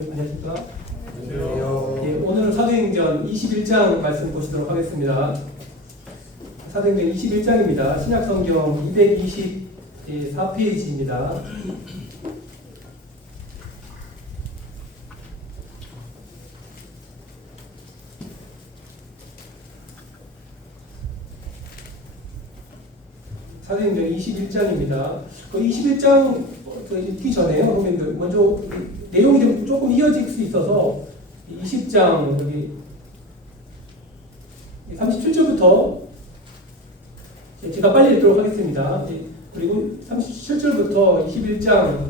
안녕하십니까? 안녕하세요. 예, 오늘은 사도행전 21장 말씀 보시도록 하겠습니다. 사도행전 21장입니다. 신약성경 224페이지입니다. 사도행전 21장입니다. 그 21장 읽기 전에요, 선생님들 먼저 내용이 좀 조금 이어질 수 있어서 20장 여기 37절부터 제가 빨리 읽도록 하겠습니다. 그리고 37절부터 21장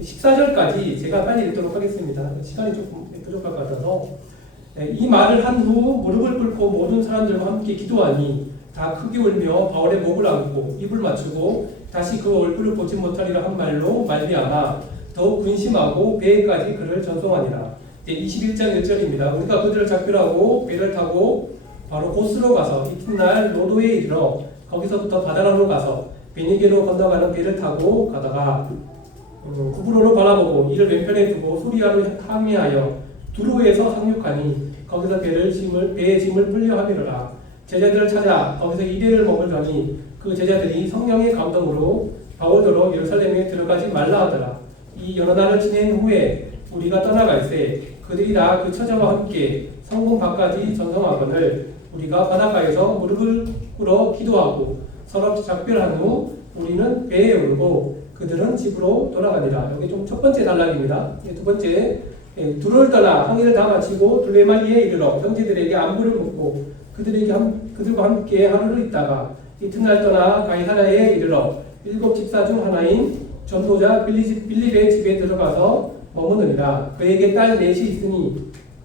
14절까지 제가 빨리 읽도록 하겠습니다. 시간이 조금 부족할 것 같아서 이 말을 한 후 무릎을 꿇고 모든 사람들과 함께 기도하니 다 크게 울며 바울의 목을 안고 입을 맞추고 다시 그 얼굴을 보지 못하리라 한 말로 말미암아 더욱 근심하고 배에까지 그를 전송하니라. 21장 1절입니다. 우리가 그들을 작별하고 배를 타고 바로 고스로 가서 이튿날 로도에 이르러 거기서부터 바다로로 가서 베니게로 건너가는 배를 타고 가다가 구브로를 바라보고 이를 왼편에 두고 수리아로 항해하여 두로에서 상륙하니 거기서 배의 짐을 풀려 하미르라. 제자들을 찾아 거기서 이레를 머물더니 그 제자들이 성령의 감동으로 바오더로 예루살렘에 들어가지 말라 하더라. 이 여러 날을 지낸 후에 우리가 떠나갈새 그들이 다 그 처자와 함께 성문 밖까지 전송하거늘 우리가 바닷가에서 무릎을 꿇어 기도하고 서로 작별한 후 우리는 배에 오르고 그들은 집으로 돌아가니라. 여기 좀 첫 번째 단락입니다. 두 번째, 두로를 떠나 항해를 다 마치고 둘레마리에 이르러 형제들에게 안부를 묻고 그들과 함께 하루를 있다가 이튿날 떠나 가이사랴에 이르러 7 집사 중 하나인 전도자 빌립의 집에 들어가서 머무느니라. 그에게 딸 넷이 있으니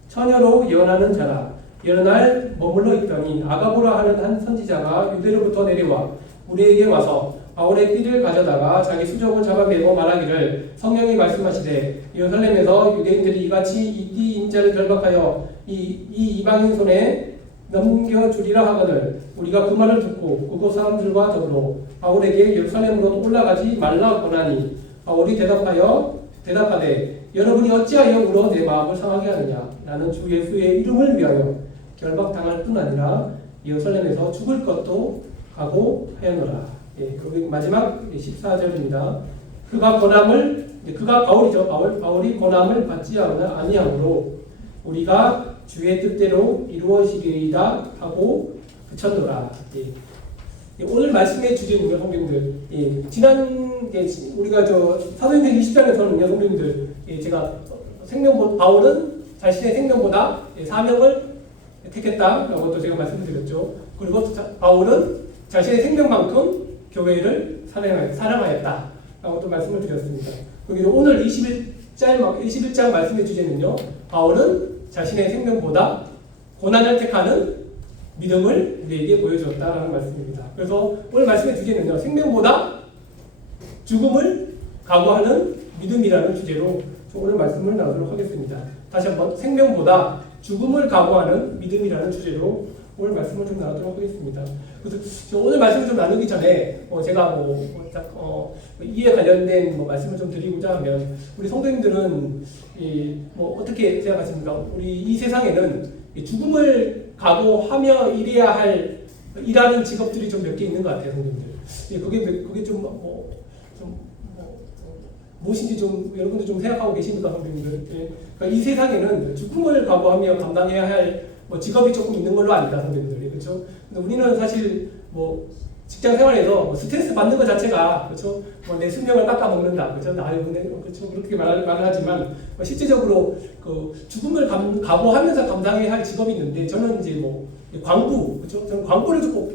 처녀로 예언하는 자라. 여러 날 머물러 있더니 아가보라 하는 한 선지자가 유대로부터 내려와 우리에게 와서 바울의 띠를 가져다가 자기 수족을 잡아매고 말하기를 성령이 말씀하시되 예루살렘에서 유대인들이 이같이 이 띠 인자를 결박하여 이 이방인 손에 넘겨주리라 하거늘 우리가 그 말을 듣고 그곳 사람들과 더불어 바울에게 예루살렘으로 올라가지 말라 권하니 바울이 대답하되 여러분이 어찌하여 울어 내 마음을 상하게 하느냐. 나는 주 예수의 이름을 위하여 결박당할 뿐 아니라 예루살렘에서 죽을 것도 각오하였노라. 여기 마지막 14절입니다. 그가 바울이죠. 바울이 권함을 받지 아니하므로 우리가 주의 뜻대로 이루어지리이다 하고 그쳤노라. 오늘 말씀의 주제는요, 성도님들. 지난 우리가 사도행전 20장에서는요, 성도님들, 제가 바울은 자신의 생명보다 사명을 택했다라고 또 제가 말씀을 드렸죠. 그리고 바울은 자신의 생명만큼 교회를 사랑하였다라고 또 말씀을 드렸습니다. 그리고 오늘 21장 말씀의 주제는요, 바울은 자신의 생명보다 고난을 택하는 믿음을 우리에게 보여주었다라는 말씀입니다. 그래서 오늘 말씀의 주제는요, 생명보다 죽음을 각오하는 믿음이라는 주제로 오늘 말씀을 나누도록 하겠습니다. 다시 한번 생명보다 죽음을 각오하는 믿음이라는 주제로 오늘 말씀을 좀 나누도록 하겠습니다. 그래서 오늘 말씀을 좀 나누기 전에 제가 이에 관련된 말씀을 좀 드리고자 하면 우리 성도님들은 어떻게 생각하십니까? 우리 이 세상에는 죽음을 각오하며 일하는 직업들이 좀 몇 개 있는 것 같아요, 성도님들. 그게 무엇인지 좀 여러분들 좀 생각하고 계십니까, 성도님들? 그러니까 이 세상에는 죽음을 각오하며 감당해야 할 직업이 조금 있는 걸로 압니다, 선생님들이. 그렇죠? 근데 우리는 사실 직장 생활에서 스트레스 받는 것 자체가, 그렇죠? 내 수명을 깎아먹는다, 그렇죠? 그렇죠? 그렇게 말을 하지만 실제적으로 죽음을 각오하면서 감당해야 할 직업이 있는데, 저는 이제 광부, 그렇죠? 저는 광부를 꼭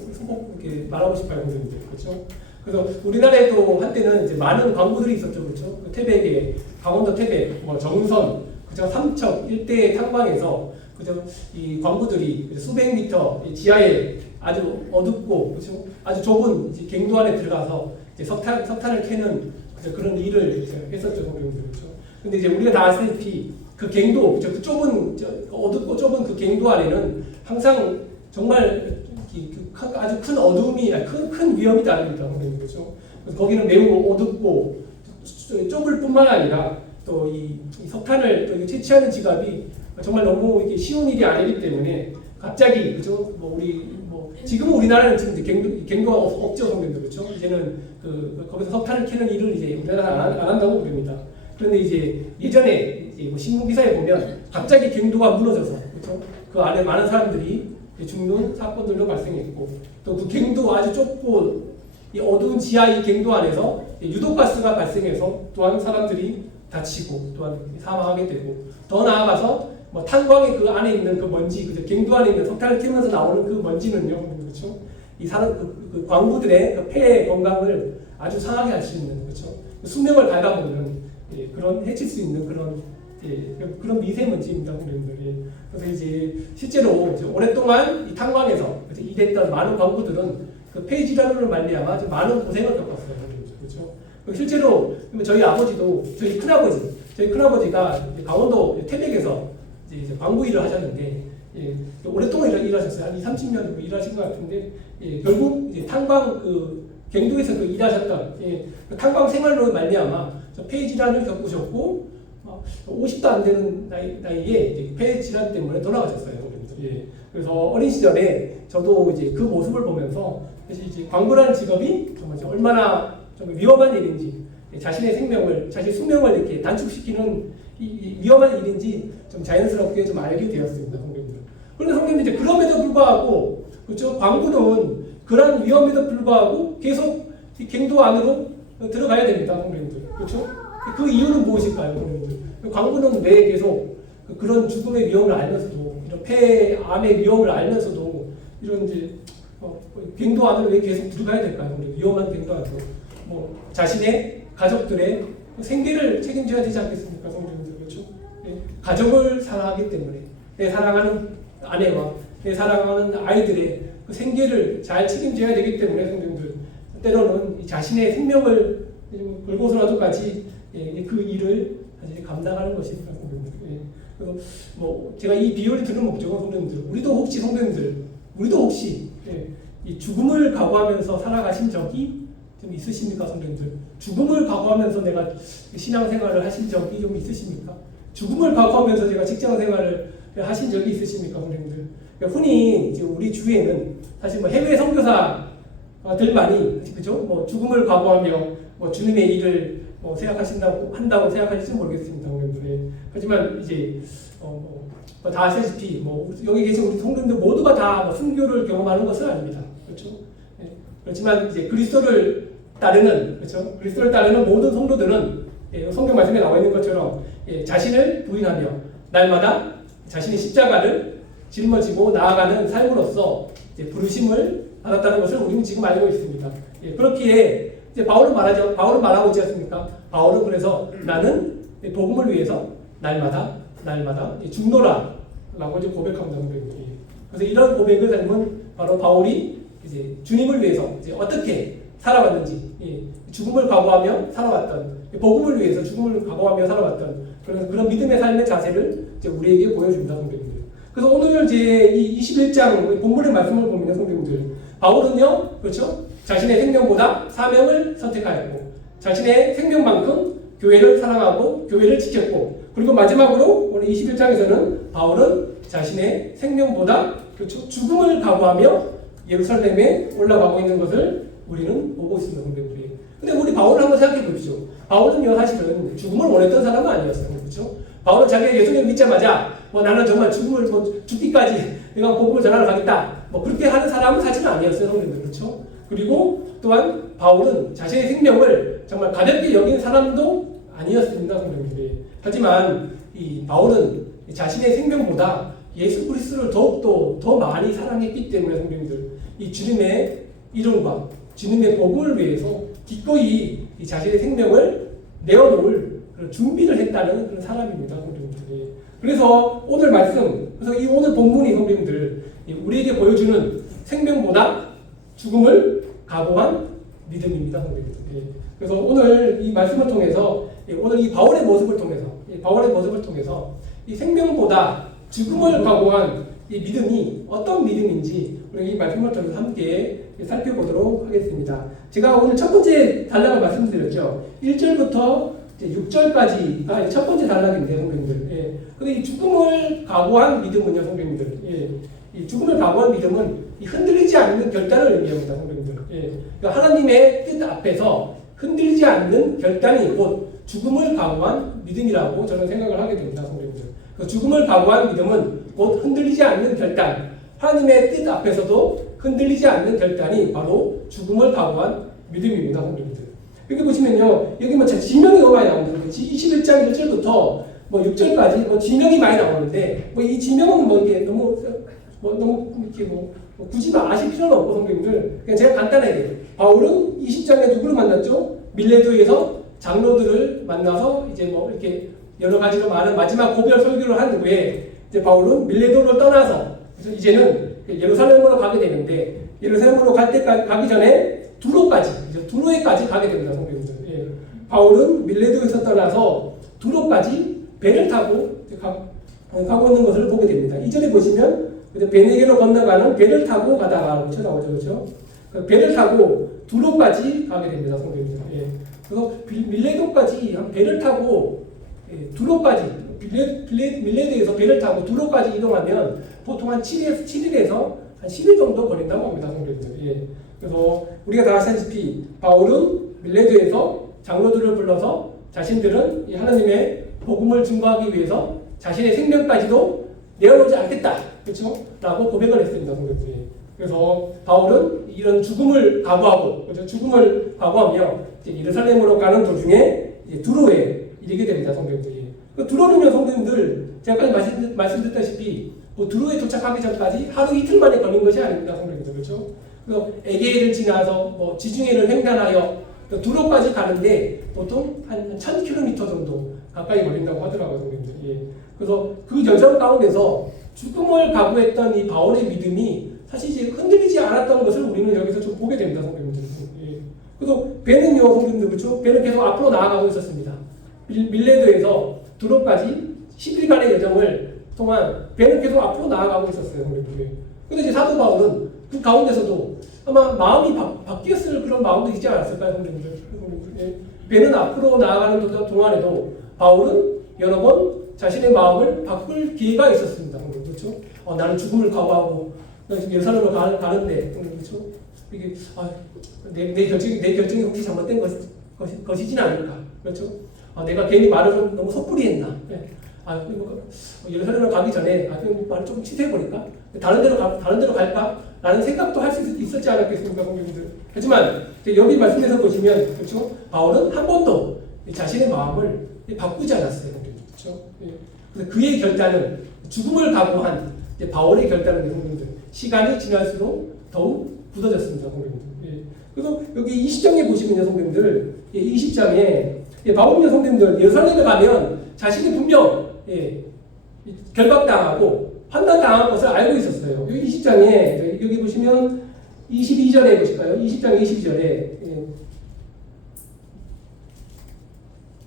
이렇게 말하고 싶어요, 선생님들. 그렇죠? 그래서 우리나라에도 한때는 이제 많은 광부들이 있었죠, 그렇죠? 태백에 강원도 태백, 정선, 그죠? 삼척 일대 탕방에서 그죠? 이 광부들이 수백 미터 지하에 아주 어둡고 그죠? 아주 좁은 갱도 안에 들어가서 이제 석탄을 캐는 그런 일을 했었죠, 그렇죠? 근데 이제 우리가 다 아시다시피 그 갱도, 그 좁은 어둡고 좁은 그 갱도 안에는 항상 정말 아주 큰 어둠이, 큰 위험이 따릅니다, 그렇죠? 거기는 매우 어둡고 좁을 뿐만 아니라 또 이 석탄을 또 채취하는 직업이 정말 너무 이게 쉬운 일이 아니기 때문에 갑자기 그죠? 뭐 우리 뭐 지금 우리나라는 지금 이제 갱도가 없죠, 성도님들 그렇죠? 이제는 거기서 석탄을 캐는 일을 이제 우리나라 안 한다고 그럽니다. 그런데 이제 예전에 이제 뭐 신문 기사에 보면 갑자기 갱도가 무너져서 그렇죠? 그 안에 많은 사람들이 죽는 사건들도 발생했고 또 그 갱도 아주 좁고 이 어두운 지하 이 갱도 안에서 유독가스가 발생해서 또한 사람들이 다치고 또한 사망하게 되고 더 나아가서 뭐 탄광의 그 안에 있는 그 먼지, 그 갱도 안에 있는 석탄을 캐면서 나오는 그 먼지는요, 그렇죠? 이 사람 그 광부들의 그 폐 건강을 아주 상하게 할 수 있는 그렇죠? 수명을 갉아먹는 그런 해칠 수 있는 그런 미세먼지입니다, 국민들. 그래서 이제 실제로 이제 오랫동안 이 탄광에서 일했던 많은 광부들은 그 폐 질환으로 말미암아 아주 많은 고생을 겪었어요, 그렇죠? 실제로 저희 아버지도 저희 큰아버지가 강원도 태백에서 이제 광부 일을 하셨는데 오랫동안 일하셨어요. 한 20, 30년 일하신 것 같은데 결국 이제 탄광 갱도에서 일하셨던 그 탄광 생활로 말미암아 폐 질환을 겪으셨고 50도 안 되는 나이에 폐 질환 때문에 돌아가셨어요. 그래서 어린 시절에 저도 이제 그 모습을 보면서 사실 이제 광부라는 직업이 정말 얼마나 좀 위험한 일인지 자신의 수명을 이렇게 단축시키는 이 위험한 일인지 좀 자연스럽게 좀 알게 되었습니다, 성도님들. 그런데 성도님들 이제 그럼에도 불구하고 그렇죠? 광부는 그런 위험에도 불구하고 계속 이 갱도 안으로 들어가야 됩니다, 성도님들. 그렇죠? 그 이유는 무엇일까요, 성도님들? 광부는 왜 계속 그런 죽음의 위험을 알면서도 이런 폐암의 위험을 알면서도 이런 이제 갱도 안을 왜 계속 들어가야 될까요? 위험한 갱도 안으로 뭐 자신의 가족들의 생계를 책임져야 되지 않겠습니까, 성도님들? 그렇죠? 가족을 사랑하기 때문에 내 사랑하는 아내와 내 사랑하는 아이들의 그 생계를 잘 책임져야 되기 때문에 성도님들 때로는 자신의 생명을 걸고서라도까지 그 일을 감당하는 것입니다, 성도님들. 그래서 뭐 제가 이 비유를 드는 목적은 성도님들, 우리도 혹시 이 죽음을 각오하면서 살아가신 적이 좀 있으십니까, 성도님들? 죽음을 각오하면서 내가 신앙생활을 하신 적이 좀 있으십니까? 죽음을 각오하면서 제가 직장생활을 하신 적이 있으십니까, 성도님들? 흔히 이제 우리 주위에는 사실 뭐 해외 선교사들만이 그죠? 뭐 죽음을 각오하며 뭐 주님의 일을 한다고 생각하실지 모르겠습니다, 성도님들. 하지만 이제 다 아시다시피 여기 계신 우리 성도님들 모두가 다 순교를 경험하는 것은 아닙니다, 그렇죠? 그렇지만 이제 그리스도를 따르는 모든 성도들은 성경 말씀에 나와 있는 것처럼 자신을 부인하며 날마다 자신의 십자가를 짊어지고 나아가는 삶으로서 부르심을 받았다는 것을 우리는 지금 알고 있습니다. 그렇기에 이제 바울은 말하고 있지 않습니까? 바울은 그래서 나는 복음을 위해서 날마다 죽노라라고 이제 고백합니다. 그래서 이런 고백을 삶은 바로 바울이 이제 주님을 위해서 이제 어떻게 살아왔는지, 죽음을 각오하며 살아왔던, 복음을 위해서 죽음을 각오하며 살아왔던 그런 믿음의 삶의 자세를 이제 우리에게 보여줍니다, 성도님들. 그래서 오늘 이제 이 21장 본문의 말씀을 보면 성도님들, 바울은요, 그렇죠? 자신의 생명보다 사명을 선택하였고, 자신의 생명만큼 교회를 사랑하고 교회를 지켰고, 그리고 마지막으로 오늘 21장에서는 바울은 자신의 생명보다 그렇죠? 죽음을 각오하며 예루살렘에 올라가고 있는 것을 우리는 보고 있습니다, 성도님들. 근데 우리 바울을 한번 생각해 보십시오. 바울은요, 사실은 죽음을 원했던 사람은 아니었어요, 그렇죠? 바울은 자기가 예수님을 믿자마자 나는 정말 죽기까지 내가 복음을 전하러 가겠다, 그렇게 하는 사람은 사실은 아니었어요, 성도님들. 그렇죠? 그리고 또한 바울은 자신의 생명을 정말 가볍게 여기는 사람도 아니었습니다, 성도님들. 하지만 이 바울은 자신의 생명보다 예수 그리스도를 더욱더 더 많이 사랑했기 때문에 성도님들, 이 주님의 이름과 주님의 복음을 위해서 기꺼이 이 자신의 생명을 내어놓을 그런 준비를 했다는 그런 사람입니다, 성도님들. 그래서 오늘 말씀, 그래서 이 오늘 본문이 성도님들 우리에게 보여주는 생명보다 죽음을 각오한 믿음입니다, 성도님들. 그래서 오늘 이 말씀을 통해서, 오늘 이 바울의 모습을 통해서 이 생명보다 죽음을 각오한 이 믿음이 어떤 믿음인지 우리 이 말씀을 통해서 함께 살펴보도록 하겠습니다. 제가 오늘 첫 번째 단락을 말씀드렸죠. 1절부터 이제 6절까지가 첫 번째 단락인데 성도님들. 예. 근데 이 죽음을 각오한 믿음은요, 성도님들. 예. 이 죽음을 각오한 믿음은 이 흔들리지 않는 결단을 의미합니다, 성도님들. 예. 그러니까 하나님의 뜻 앞에서 흔들리지 않는 결단이 곧 죽음을 각오한 믿음이라고 저는 생각을 하게 됩니다, 성도님들. 그 죽음을 각오한 믿음은 곧 흔들리지 않는 결단, 하나님의 뜻 앞에서도 흔들리지 않는 결단이 바로 죽음을 각오한 믿음입니다, 성도님들. 여기 보시면요, 여기 뭐 지명이 너무 많이 나오는데, 21장 1절부터 뭐 6절까지 뭐 지명이 많이 나오는데, 뭐 이 지명은 뭐 이게 너무 이렇게 뭐 굳이 아실 필요는 없고, 성도님들. 그냥 제가 간단하게. 바울은 20장에 누구를 만났죠? 밀레도에서 장로들을 만나서 이제 뭐 이렇게 여러 가지로 많은 마지막 고별 설교를 한 후에 이제 바울은 밀레도를 떠나서 그래서 이제는 예루살렘으로 가게 되는데 예루살렘으로 갈 때까지 가기 전에 두로에까지 가게 됩니다, 성도님들. 예. 바울은 밀레도에서 떠나서 두로까지 배를 타고 가고 있는 것을 보게 됩니다. 이전에 보시면 베네게로 건너가는 배를 타고 가다가 그렇죠, 나오죠, 그렇죠? 배를 타고 두로까지 가게 됩니다, 성도님들. 예. 그래서 밀레도까지 한 배를 타고 두로까지 밀레도에서 배를 타고 두로까지 이동하면 보통 한 7일에서 한 10일 정도 걸린다고 합니다, 성도님들. 예. 그래서 우리가 다 아시다시피 바울은 밀레도에서 장로들을 불러서 자신들은 이 하나님의 복음을 증거하기 위해서 자신의 생명까지도 내어놓지 않겠다, 그렇죠? 라고 고백을 했습니다, 성도님들. 그래서 바울은 이런 죽음을 각오하고, 그렇죠? 죽음을 각오하며 예루살렘으로 가는 도중에 두로에 이르게 됩니다, 성도님들. 두로는 성도님들 제가 말씀드렸다시피 뭐 두로에 도착하기 전까지 하루 이틀 만에 걸린 것이 아닙니다, 성도님들. 그렇죠? 그래서 에게해를 지나서 뭐 지중해를 횡단하여 두로까지 가는데 보통 한 1000km 정도 가까이 걸린다고 하더라고요, 성도님들. 예. 그래서 그 여정 가운데서 죽음을 각오했던 이 바울의 믿음이 사실 이제 흔들리지 않았던 것을 우리는 여기서 좀 보게 됩니다, 성도님들. 예. 그래서 배는요, 성도님들, 그렇죠? 배는 계속 앞으로 나아가고 있었습니다. 밀레도에서 두로까지 10일간의 여정을 통한 배는 계속 앞으로 나아가고 있었어요, 성도님들. 근데 이제 사도 바울은 그 가운데서도 아마 마음이 바뀌었을 그런 마음도 있지 않았을까요, 성도님들? 예. 배는 앞으로 나아가는 동안에도 바울은 여러 번 자신의 마음을 바꿀 기회가 있었습니다, 그렇죠? 나는 죽음을 각오하고 예루살렘으로 가는데, 그렇죠? 이게 내 결정이 혹시 잘못된 것이지는 않을까, 그렇죠? 내가 괜히 말을 좀 너무 섣불리 했나? 네. 예루살렘으로 가기 전에 말을 조금 취소해버릴까? 다른 데로 갈까? 라는 생각도 할 수 있었지 않았겠습니까, 성도님들? 하지만 여기 말씀에서 보시면, 그렇죠? 바울은 한 번도 자신의 마음을 바꾸지 않았어요, 그렇죠? 그래서 그의 결단은 죽음을 각오한 바울의 결단은 성도님들 시간이 지날수록 더욱 굳어졌습니다, 성도님들. 그래서 여기 20장에 보시면요, 성도님들, 20장에 바울은요, 성도님들, 예루살렘에 가면 자신이 분명 결박당하고 판단당한 것을 알고 있었어요. 여기 20장에 여기 보시면 22절에 보실까요? 20장 22절에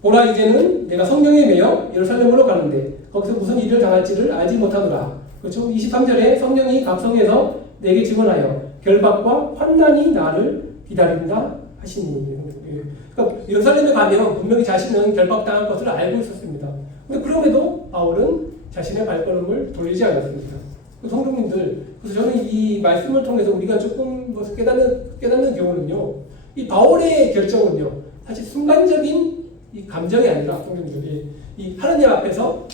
보라, 이제는 내가 성령에 매여 예루살렘으로 가는데 거기서 무슨 일을 당할지를 알지 못하노라. 그렇죠? 23절에 성령이 각성해서 내게 증언하여 결박과 환난이 나를 기다린다 하시니. 그러니까 예루살렘에 가면 분명히 자신은 결박당할 것을 알고 있었습니다. 근데 그럼에도 바울은 자신의 발걸음을 돌리지 않았습니다. 성도님들, 그래서 저는 이 말씀을 통해서 우리가 조금 깨닫는 경우는요, 이 바울의 결정은요, 사실 순간적인 이 감정이 아니라, 성도님들, 이 하나님 앞에서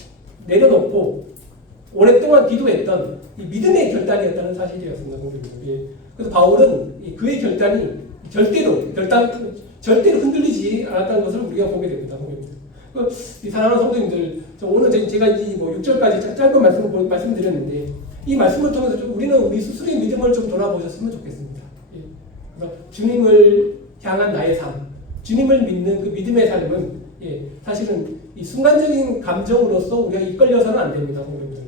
내려놓고 오랫동안 기도했던 이 믿음의 결단이었다는 사실이었습니다, 성도님들. 그래서 바울은 그의 결단이 절대로 흔들리지 않았다는 것을 우리가 보게 됩니다, 성도님들. 이 사랑하는 성도님들, 오늘 제가 이 6절까지 짧은 말씀드렸는데, 이 말씀을 통해서 우리는 우리 스스로의 믿음을 좀 돌아보셨으면 좋겠습니다. 그래서 주님을 향한 나의 삶, 주님을 믿는 그 믿음의 삶은 사실은 이 순간적인 감정으로서 우리가 이끌려서는 안 됩니다, 성도님들.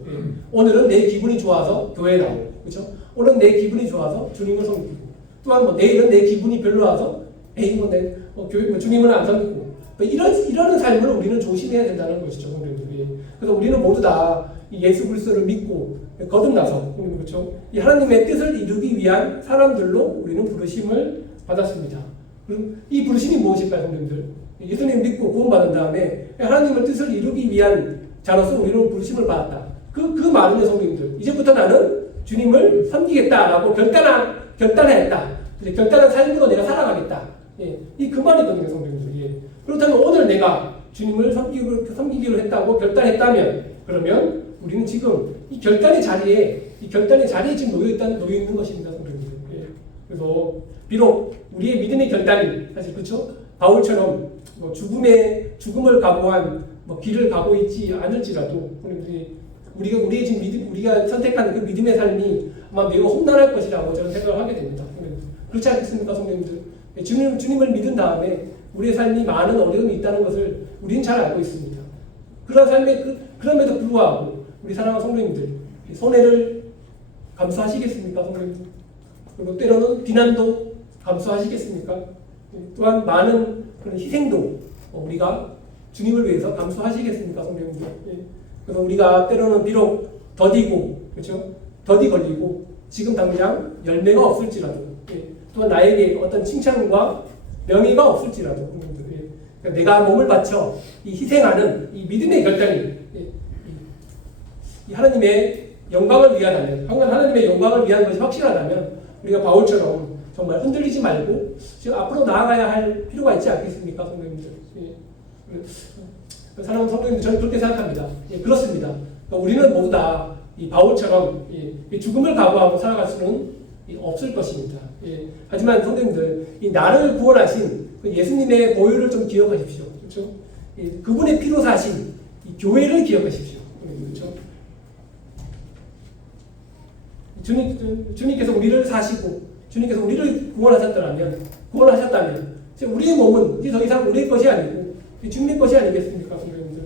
오늘은 내 기분이 좋아서 교회에 나오고, 그렇죠? 오늘은 내 기분이 좋아서 주님을 섬기고, 또한 내일은 내 기분이 별로라서 주님을 안 섬기고, 이러는 삶을 우리는 조심해야 된다는 것이죠, 성도님들. 그래서 우리는 모두 다 예수 그리스도를 믿고 거듭나서, 그렇죠? 이 하나님의 뜻을 이루기 위한 사람들로 우리는 부르심을 받았습니다. 그럼 이 부르심이 무엇일까요, 성도님들? 예수님 믿고 구원받은 다음에 하나님의 뜻을 이루기 위한 자로서 우리로 부르심을 받았다. 그 말은요, 성도님들. 이제부터 나는 주님을 섬기겠다라고 결단했다. 결단한 삶으로 내가 살아가겠다. 예, 그 말이거든요, 성도님들. 예. 그렇다면 오늘 내가 주님을 섬기기로 했다고 결단했다면, 그러면 우리는 지금 이 결단의 자리에 지금 놓여 있는 것입니다, 성도님들. 예. 그래서 비록 우리의 믿음의 결단이 사실 그렇죠? 바울처럼 뭐 죽음을 각오한 길을 가고 있지 않을지라도 우리의 지금 우리가 선택한 그 믿음의 삶이 아마 매우 험난할 것이라고 저는 생각을 하게 됩니다. 그렇지 않겠습니까, 성도님들? 주님을 믿은 다음에 우리의 삶이 많은 어려움이 있다는 것을 우리는 잘 알고 있습니다. 그런 그럼에도 불구하고 우리 사랑하는 성도님들, 손해를 감수하시겠습니까, 성도님들? 그리고 때로는 비난도 감수하시겠습니까? 또한 많은 그런 희생도 우리가 주님을 위해서 감수하시겠습니까, 성도님들? 그래서 우리가 때로는 비록 더디고, 그렇죠? 더디 걸리고 지금 당장 열매가 없을지라도, 또한 나에게 어떤 칭찬과 명예가 없을지라도, 그러니까 내가 몸을 바쳐 이 희생하는 이 믿음의 결단이 이 하나님의 영광을 위하다면, 하나님의 영광을 위한 것이 확실하다면 우리가 바울처럼 정말 흔들리지 말고 지금 앞으로 나아가야 할 필요가 있지 않겠습니까, 성도님들? 사랑하는 성도님들, 저는 그렇게 생각합니다. 그렇습니다. 그러니까 우리는 모두 다 이 바울처럼 죽음을 각오하고 살아갈 수는 없을 것입니다. 하지만 성도님들, 이 나를 구원하신 예수님의 보혈을 좀 기억하십시오. 그렇죠? 그분의 피로 사신 이 교회를 기억하십시오. 그렇죠? 주님께서 우리를 사시고 주님께서 우리를 구원하셨다면 우리의 몸은 이제 더 이상 우리의 것이 아니고 주님의 것이 아니겠습니까, 성도님들?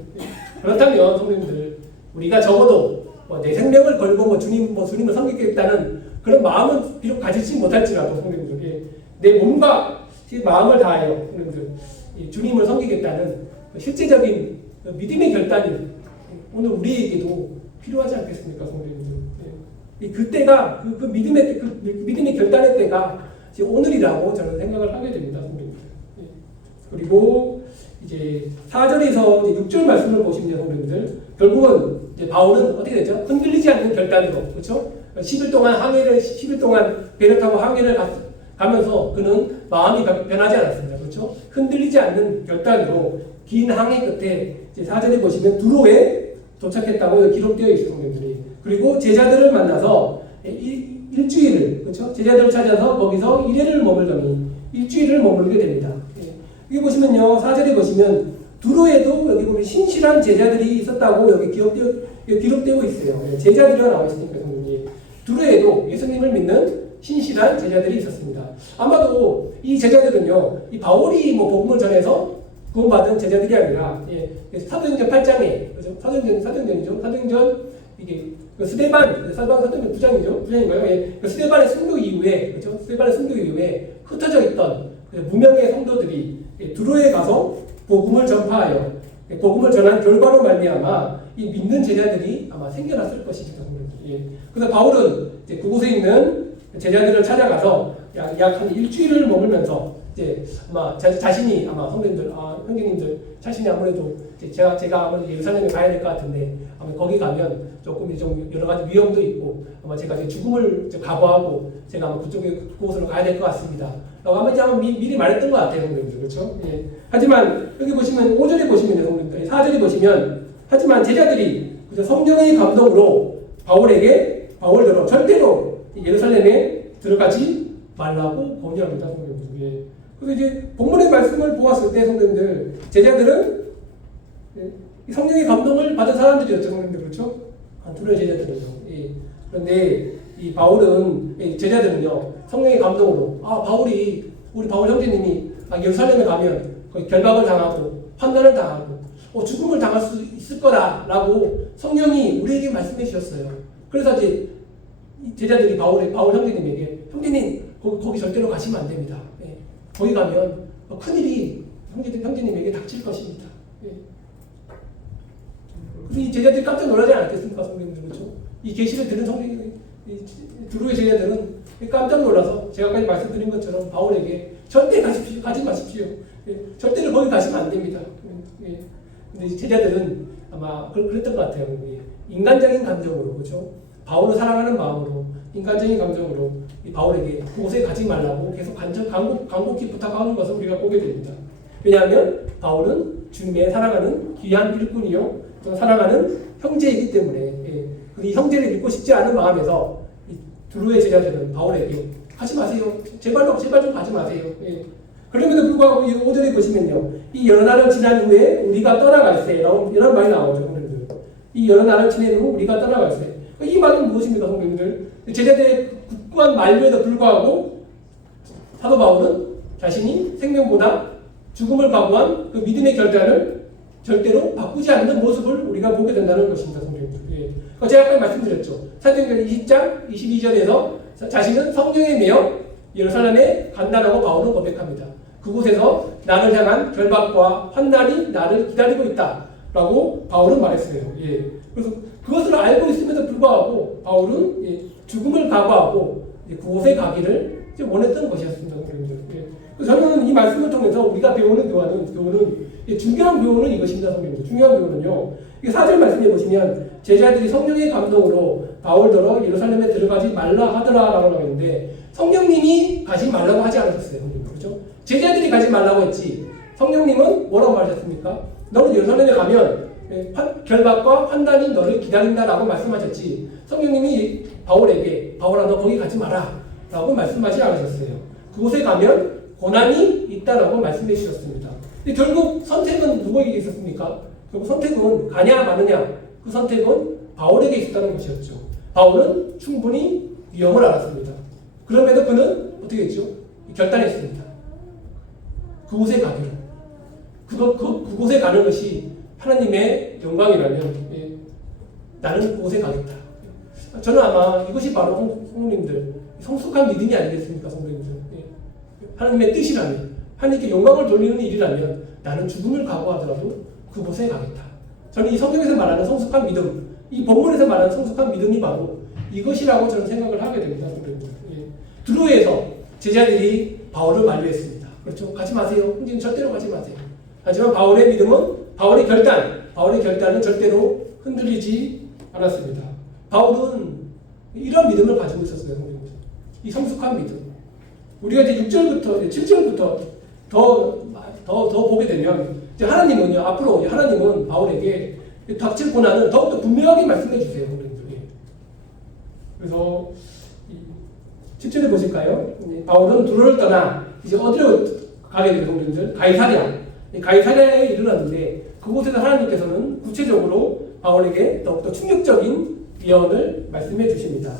그렇다면 성도님들, 우리가 적어도 내 생명을 걸고 주님을 섬기겠다는 그런 마음은 비록 가지지 못할지라도, 성도님들, 내 몸과 마음을 다하여 성도님들 주님을 섬기겠다는 실제적인 믿음의 결단이 오늘 우리에게도 필요하지 않겠습니까, 성도님들? 그때가 그 믿음의 결단의 때가 오늘이라고 저는 생각을 하게 됩니다, 성도님들. 그리고 이제 4절에서 6절 말씀을 보시면, 성도님들, 결국은 이제 바울은 어떻게 되죠? 흔들리지 않는 결단으로, 그렇죠? 10일 동안 배를 타고 항해를 가면서 그는 마음이 변하지 않았습니다, 그렇죠? 흔들리지 않는 결단으로 긴 항해 끝에 이제 4절에 보시면 두로에 도착했다고 기록되어 있어요, 성도님들이. 그리고 제자들을 만나서 일주일을, 그렇죠? 제자들을 찾아서 거기서 일주일을 머물게 됩니다. 여기 보시면요, 4절에 보시면 두로에도 여기 보면 신실한 제자들이 있었다고 여기 기록되고 있어요. 제자들이라 나와 있으니까, 성도님. 두로에도 예수님을 믿는 신실한 제자들이 있었습니다. 아마도 이 제자들은요, 이 바울이 복음을 전해서 구원받은 제자들이 아니라, 사도행전 8장에, 그렇죠? 사도행전 이게 사도행전 9장인가요? 스데반의 순교 이후에, 그렇죠? 스데반의 순교 이후에 흩어져 있던 무명의 성도들이 두로에 가서 복음을 전파하여 복음을 전한 결과로 말미암아 이 믿는 제자들이 아마 생겨났을 것입니다. 그래서 바울은 이제 그곳에 있는 제자들을 찾아가서 약 한 일주일을 머물면서 이제 아마 자신이 아마 성도님들, 형제님들 자신이 아무래도 제가 아무래도 예루살렘에 가야 될 것 같은데 아마 거기 가면 조금 좀 여러 가지 위험도 있고 아마 제가 이제 죽음을 각오하고 제가 아마 그곳으로 가야 될 것 같습니다. 아마 이제 미리 말했던 것 같아요, 성도님들, 그렇죠? 하지만 여기 보시면 5절에 보시면 성도님들, 4절에 보시면 하지만 제자들이 성령의 감동으로 바울더러 절대로 예루살렘에 들어가지 말라고 권유합니다, 성도님들. 그래서 이제 본문의 말씀을 보았을 때, 성도님들, 제자들은 성령의 감동을 받은 사람들이었죠, 성도님들, 그렇죠? 두로의 제자들은요. 그런데 이 바울은, 제자들은요, 성령의 감동으로, 우리 바울 형제님이 예루살렘에 가면 결박을 당하고 환난을 당하고 죽음을 당할 수 있을 거다라고 성령이 우리에게 말씀해 주셨어요. 그래서 이제 제자들이 바울 형제님에게, 형제님 거기 절대로 가시면 안 됩니다. 거기 가면 큰일이 형제님에게 닥칠 것입니다. 이 제자들이 깜짝 놀라지 않았겠습니까, 성령님, 그렇죠? 이 계시를 들은 두로의 제자들은 깜짝 놀라서 제가 아까 말씀드린 것처럼 바울에게 절대 가지 마십시오. 절대로 거기 가시면 안 됩니다. 예. 근데 제자들은 아마 그랬던 것 같아요. 예. 인간적인 감정으로, 그렇죠? 바울을 사랑하는 마음으로, 인간적인 감정으로 이 바울에게 그곳에 가지 말라고 계속 간곡히 부탁하는 것을 우리가 보게 됩니다. 왜냐하면 바울은 주님의 사랑하는 귀한 일꾼이요, 또 사랑하는 형제이기 때문에, 예. 이 형제를 믿고 싶지 않은 마음에서 이 두로의 제자들은 바울에게 하지 마세요. 제발 좀 가지 마세요. 예. 그럼에도 불구하고 이 5절에 보시면요, 이 여러 날을 지난 후에 우리가 떠나갈세 이런 말이 나오죠, 성도님들. 이 여러 날을 지낸 후 우리가 떠나갈세. 이 말은 무엇입니까, 성도님들? 제자들의 굳건한 만류에도 불구하고 사도 바울은 자신이 생명보다 죽음을 각오한 그 믿음의 결단을 절대로 바꾸지 않는 모습을 우리가 보게 된다는 것입니다, 성도님들. 예. 제가 아까 말씀드렸죠. 사도행전 20장 22절에서 자신은 성령에 매여 예루살렘에 간다라고 바울은 고백합니다. 그곳에서 나를 향한 결박과 환난이 나를 기다리고 있다라고 바울은 말했어요. 예. 그래서 그것을 알고 있음에도 불구하고 바울은 죽음을 각오하고 그곳에 가기를 원했던 것이었습니다. 예. 그래서 저는 이 말씀을 통해서 우리가 배우는 교훈은 중요한 교훈은 이것입니다. 성경에서 중요한 교훈은요. 4절 말씀해 보시면 제자들이 성령의 감동으로 바울더러 예루살렘에 들어가지 말라 하더라라고 하고 있는데 성령님이 가지 말라고 하지 않으셨어요. 그렇죠? 제자들이 가지 말라고 했지 성령님은 뭐라고 말하셨습니까? 너는 예루살렘에 가면 결박과 환난이 너를 기다린다라고 말씀하셨지 성령님이 바울에게 바울아 너 거기 가지 마라 라고 말씀하지 않으셨어요. 그곳에 가면 고난이 있다라고 말씀해 주셨습니다. 근데 결국 선택은 누구에게 있었습니까? 결국 선택은 가냐 마느냐 그 선택은 바울에게 있었다는 것이었죠. 바울은 충분히 위험을 알았습니다. 그럼에도 그는 어떻게 했죠? 결단했습니다. 그곳에 가기로. 그곳에 가는 것이 하나님의 영광이라면 나는 그곳에 가겠다. 저는 아마 이것이 바로 성도님들 성숙한 믿음이 아니겠습니까, 성도님들? 하나님의 뜻이라면, 하나님께 영광을 돌리는 일이라면 나는 죽음을 각오하더라도 그곳에 가겠다. 저는 이 성경에서 말하는 성숙한 믿음, 이 본문에서 말하는 성숙한 믿음이 바로 이것이라고 저는 생각을 하게 됩니다, 성도님들. 두로에서 제자들이 바울을 만류했습니다. 그렇죠? 가지 마세요. 형제는 절대로 가지 마세요. 하지만 바울의 믿음은 바울의 결단은 절대로 흔들리지 않았습니다. 바울은 이런 믿음을 가지고 있었어요. 이 성숙한 믿음. 우리가 이제 6절부터 7절부터 더 보게 되면 이제 하나님은요 앞으로 하나님은 바울에게 닥칠 고난을 더욱더 분명하게 말씀해 주세요. 그래서 7절에 보실까요? 바울은 두로를 떠나 이제 어디로 가게 돼요, 성도님들? 가이사랴에 이르렀는데 그곳에서 하나님께서는 구체적으로 바울에게 더욱더 충격적인 예언을 말씀해 주십니다.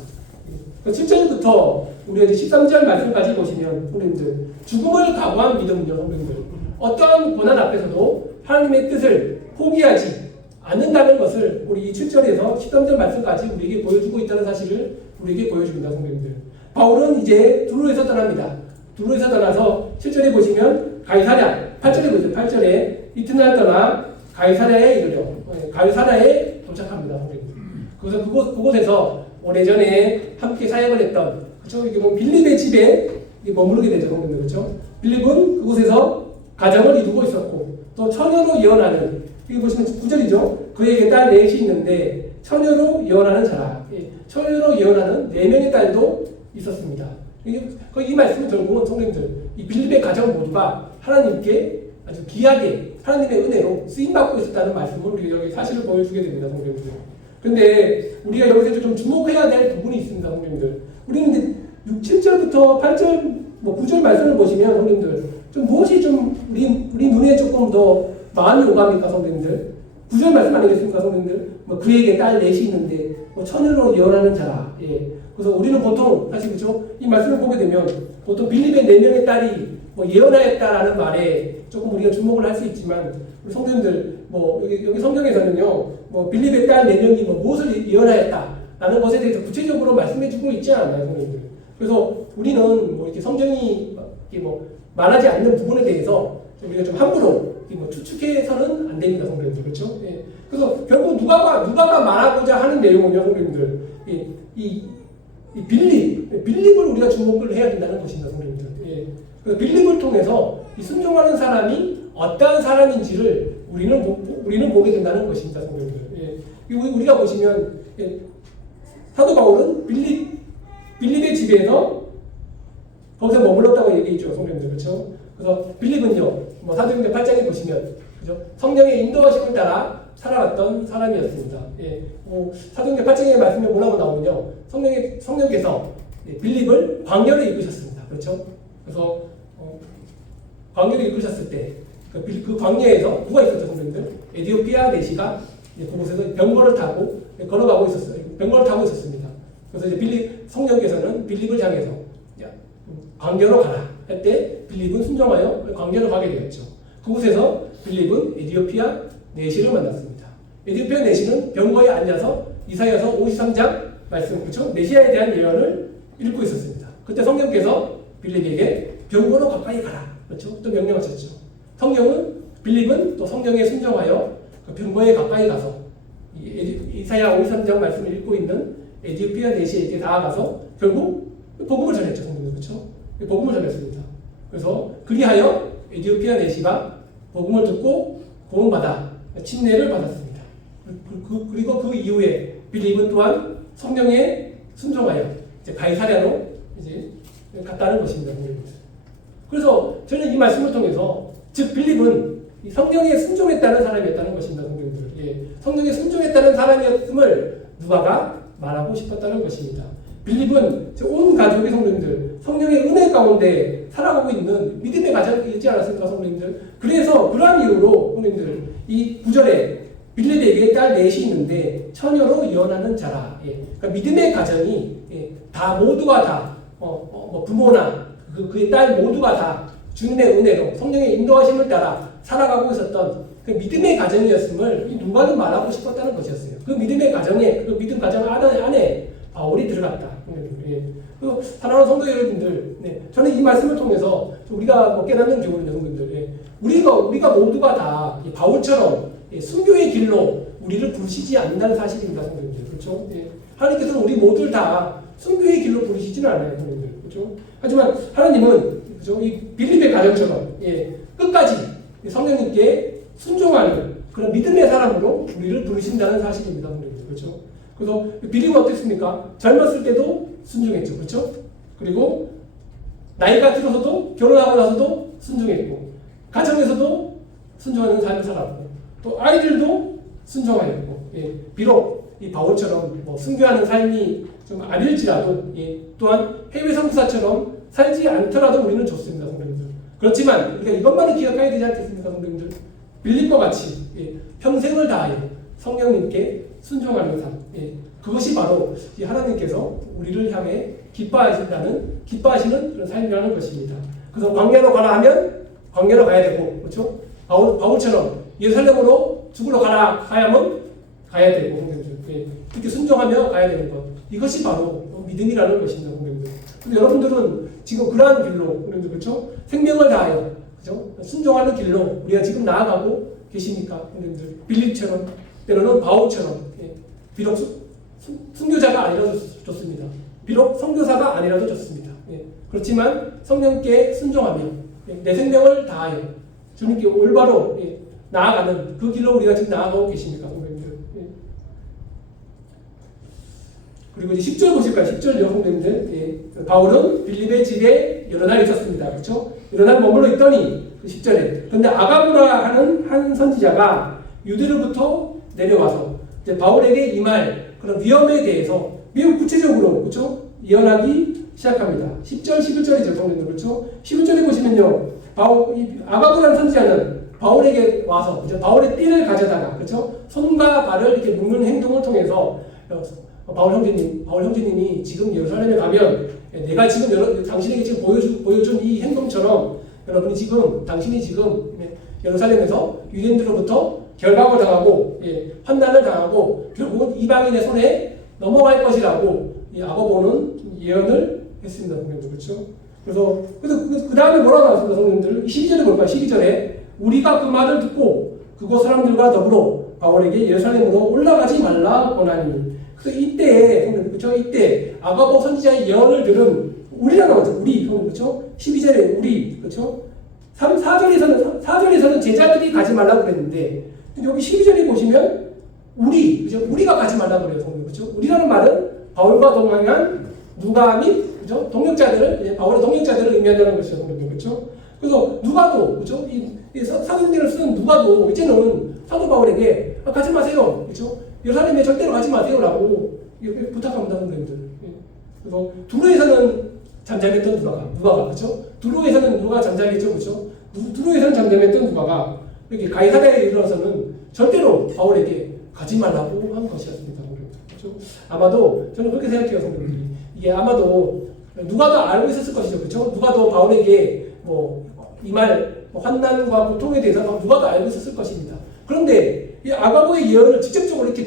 7절부터 우리가 이제 13절 말씀까지 보시면 성도님들 죽음을 각오한 믿음은요, 성도님들 어떠한 고난 앞에서도 하나님의 뜻을 포기하지 않는다는 것을 우리 7절에서 13절 말씀까지 우리에게 보여주고 있다는 사실을 우리에게 보여줍니다, 성도님들. 바울은 이제 두로에서 떠납니다. 두로에서 떠나서 7절에 보시면 가이사랴, 8절에 보세요. 8절에 이튿날 떠나 가이사랴에 이르려 가이사랴에 도착합니다. 그래서 그곳에서 오래전에 함께 사역을 했던 그렇죠? 이게 뭐 빌립의 집에 머무르게 되죠, 그렇죠? 빌립은 그곳에서 가정을 이루고 있었고 또 처녀로 예언하는 여기 보시면 9절이죠. 그에게 딸 넷이 있는데 처녀로 예언하는 자라. 처녀로 예언하는 4명의 딸도 있었습니다. 이 말씀을 결국은 성도님들 이 빌립의 가정 모두가 하나님께 아주 귀하게 하나님의 은혜로 쓰임받고 있었다는 말씀을 우리가 여기 사실을 보여주게 됩니다, 성도님들. 그런데 우리가 여기서 좀 주목해야 될 부분이 있습니다, 성도님들. 우리는 이제 6, 7절부터 8절, 9절 말씀을 보시면 성도님들 좀 무엇이 좀 우리 눈에 조금 더 마음이 오갑니까, 성도님들? 9절 말씀 아니겠습니까, 성도님들? 그에게 딸 넷이 있는데 처녀로 예언하는 자라. 그래서 우리는 보통 사실 그렇죠? 이 말씀을 보게 되면 보통 빌립의 4명의 딸이 예언하였다라는 말에 조금 우리가 주목을 할 수 있지만 우리 성도님들 여기 성경에서는요 빌립의 딸 4명이 무엇을 예언하였다라는 것에 대해서 구체적으로 말씀해주고 있지 않아요, 성도님들. 그래서 우리는 이렇게 성경이 이렇게 말하지 않는 부분에 대해서 우리가 좀 함부로 추측해서는 안 됩니다, 성도님들. 그렇죠? 그래서 결국 누가가 말하고자 하는 내용은요, 성도님들. 빌립을 우리가 주목을 해야 된다는 것입니다, 성도님들. 그래서 빌립을 통해서 이 순종하는 사람이 어떠한 사람인지를 우리는 보게 된다는 것입니다, 성도님들. 예. 우리가 보시면 사도 바울은 빌립의 집에서 거기서 머물렀다고 얘기했죠, 성도님들. 그렇죠? 그래서 빌립은요, 사도행전 8장에 보시면, 그죠? 성령의 인도하심을 따라 살아왔던 사람이었습니다. 예. 사도행전 8장의 말씀에 뭐라고 나오면요, 성령께서 빌립을 광야로 이끄셨습니다. 그렇죠? 그래서 광야로 이끄셨을 때 그 광야에서 누가 있었죠, 성도님들? 에디오피아 내시가 그곳에서 병거를 타고 걸어가고 있었어요. 병거를 타고 있었습니다. 그래서 이제 성령께서는 빌립을 향해서 광야로 가라 할 때 빌립은 순종하여 광야로 가게 되었죠. 그곳에서 빌립은 에디오피아 내시를 만났습니다. 에디오피아 내시는 병거에 앉아서 이사야서 53장 말씀, 그렇죠? 메시아에 대한 예언을 읽고 있었습니다. 그때 성령께서 빌립에게 병거로 가까이 가라, 그렇죠? 또 명령하셨죠. 빌립은 또 성령에 순종하여 그 병거에 가까이 가서 이사야 53장 말씀을 읽고 있는 에디오피아 내시에게 나아가서 결국 복음을 전했죠, 성도님. 그렇죠? 복음을 전했습니다. 그래서 그리하여 에디오피아 내시가 복음을 듣고 구원받아 침례를 받았습니다. 그리고 그 이후에 빌립은 또한 성령에 순종하여 이제 가이사랴로 이제 갔다는 것입니다. 그래서 저는 이 말씀을 통해서 즉 빌립은 성령에 순종했다는 사람이었다는 것입니다, 성도님들. 예, 성령에 순종했다는 사람이었음을 누가가 말하고 싶었다는 것입니다. 빌립은 온 가족의 성도님들, 성령의 은혜 가운데 살아가고 있는 믿음의 가정이 있지 않았습니까, 성도님들? 그래서 그러한 이유로 성도님들 이 9절에 빌립에게 딸 넷이 있는데 처녀로 이혼하는 자라. 예, 그러니까 믿음의 가정이 다 모두가 다 부모나 그의 딸 모두가 다 주님의 은혜로 성령의 인도하심을 따라 살아가고 있었던 그 믿음의 가정이었음을 누가는 말하고 싶었다는 것이었어요. 그 믿음의 가정에, 그 믿음 가정 안에 바울이 들어갔다. 예. 그 사랑하는 성도 여러분들, 저는 이 말씀을 통해서 우리가 깨닫는 교훈은 여러분들, 우리가 모두가 다 바울처럼 순교의 길로 우리를 부르시지 않는다는 사실입니다, 성도님들. 그렇죠? 예. 하나님께서는 우리 모두를 다 순교의 길로 부르시지는 않아요, 성도님들. 그렇죠? 하지만 하나님은 그렇죠? 이 빌립의 가정처럼 끝까지 성령님께 순종하는 그런 믿음의 사람으로 우리를 부르신다는 사실입니다, 성도님들. 그렇죠? 그래서 빌립은 어땠습니까? 젊었을 때도 순종했죠. 그렇죠? 그리고 나이가 들어서도 결혼하고 나서도 순종했고 가정에서도 순종하는 삶을 살았고 또 아이들도 순종하였고 비록 이 바울처럼 순교하는 삶이 좀 아닐지라도 또한 해외 선교사처럼 살지 않더라도 우리는 좋습니다, 성도님들. 그렇지만 우리가 이것만은 기억해야 되지 않겠습니까, 성도님들? 빌립과 같이 평생을 다하여 성령님께 순종하는 삶, 그것이 바로 하나님께서 우리를 향해 기뻐하시는 그런 삶이라는 것입니다. 그래서 광야로 가라 하면 광야로 가야 되고, 그렇죠? 바울처럼 예루살렘으로 죽으러 가야면 가야 되고, 그렇게 순종하며 가야 되는 것. 이것이 바로 믿음이라는 것입니다, 성도님들. 근데 여러분들은 지금 그러한 길로, 성도님들, 그렇죠? 생명을 다하여, 그렇죠? 순종하는 길로 우리가 지금 나아가고 계십니까, 성도님들? 빌립처럼, 때로는 바울처럼, 비록 순교자가 아니라도 좋습니다. 비록 선교사가 아니라도 좋습니다. 그렇지만 성령께 순종하며 내 생명을 다하여 주님께 올바로 나아가는 그 길로 우리가 지금 나아가고 계십니까, 성도님들? 그리고 이제 10절 보실까요? 10절 성도님들. 바울은 빌립의 집에 여러 날 있었습니다. 그렇죠? 여러 날 머물러 있더니 그 10절에 그런데 아가보라 하는 한 선지자가 유대로부터 내려와서 이제 바울에게 이 말 그런 위험에 대해서 매우 구체적으로 그렇죠? 예언하기 시작합니다. 10절, 11절이죠, 성도님들. 그렇죠? 11절에 보시면요, 아가보라는 선지자는 바울에게 와서 그렇죠? 바울의 띠를 가져다가 그렇죠? 손과 발을 이렇게 묶는 행동을 통해서 바울 형제님이 지금 예루살렘에 가면 내가 지금 당신에게 지금 보여준 이 행동처럼 당신이 지금 예루살렘에서 유대인들로부터 결박을 당하고 환난을 당하고 결국은 이방인의 손에 넘어갈 것이라고 아가보는 예언을 했습니다, 성도님들. 그렇죠? 그래서 그 다음에 뭐라고 나왔습니까, 성도님들? 12절에 볼까요? 12절에 우리가 그 말을 듣고 그곳 사람들과 더불어 바울에게 예루살렘으로 올라가지 말라 권하니. 그래서 이때, 그렇죠? 이때 아가보 선지자의 예언을 들은 우리라고 하죠. 우리, 그렇죠? 12절에 우리, 그렇죠? 4절에서는 제자들이 가지 말라고 그랬는데, 여기 12절에 보시면, 그죠? 우리가 가지 말라고 그래요, 성경. 그죠? 우리라는 말은 바울과 동행한 누가 및, 그죠? 동역자들을, 바울의 동역자들을 의미한다는 것이죠, 성경. 그죠? 그래서 누가도, 그죠? 이 사도행전을 쓴 누가도, 이제는 사도 바울에게, 가지 마세요. 그죠? 예루살렘에 절대로 가지 마세요라고 부탁합니다, 성도님들. 그래서 두로에서는 잠잠했던 누가가, 그죠? 두로에서는 누가 잠잠했죠, 그죠? 두로에서는 잠잠했던 누가가, 이렇게 가이사랴에 이르러서는 절대로 바울에게 가지 말라고 한 것이었습니다, 그렇죠? 아마도 저는 그렇게 생각해요, 성도님들이. 이게 아마도 누가도 알고 있었을 것이죠, 그렇죠? 누가도 바울에게 이 말 환난과 고통에 대해서 누가도 알고 있었을 것입니다. 그런데 이 아가보의 예언을 직접적으로 이렇게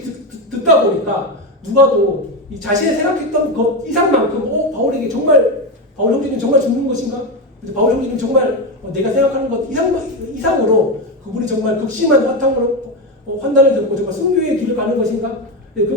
듣다 보니까 누가도 이 자신이 생각했던 것 이상만큼 바울 형제님 정말 죽는 것인가? 바울 형제님 정말 내가 생각하는 것 이상으로 그분이 정말 극심한 환난을 겪고 정말 순교의 길을 가는 것인가?